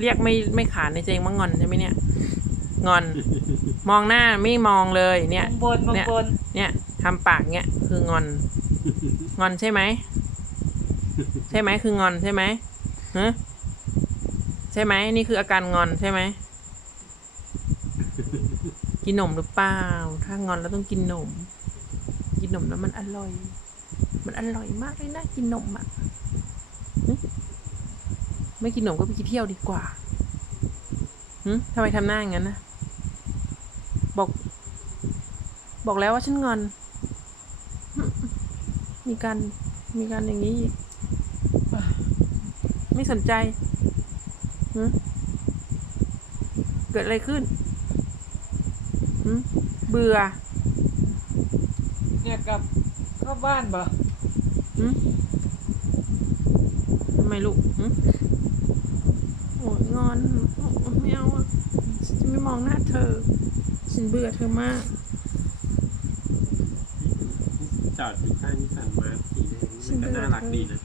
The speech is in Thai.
เรียกไม่ไม่ขานในตัวเองว่างอนใช่ไหมเนี่ย งอน มองหน้าไม่มองเลยเนี่ยมองบนมองเนี่ยบนเนี่ยทำปากเนี่ยคืองอน งอนใช่ไหมใช่ไหมคืองอนใช่ไหมฮะใช่ไหมนี่คืออาการงอนใช่ไหมกินนมหรือเปล่า ถ้างอนแล้วต้องกินนม กินนมแล้วมันอร่อย มันอร่อยมากเลยนะกินนมอะหึ ไม่กินนมก็ไปกินเที่ยวดีกว่าหึทำไมทำหน้าอย่างนั้นนะบอก บอกแล้วว่าฉันงอนหึมีการมีการอย่างนี้อีกไม่สนใจหึเกิดอะไรขึ้นหึเบื่ออยากกลับเข้าบ้านบ่หึทำไมลูกหึ โอ้ยงอนโอ้ยไม่เอาอะฉันจะไม่มองหน้าเธอ ฉันเบื่อเธอมาก จอดอยู่ข้างนิสสันมาร์ทสีแดงมันก็น่ารักดีนะ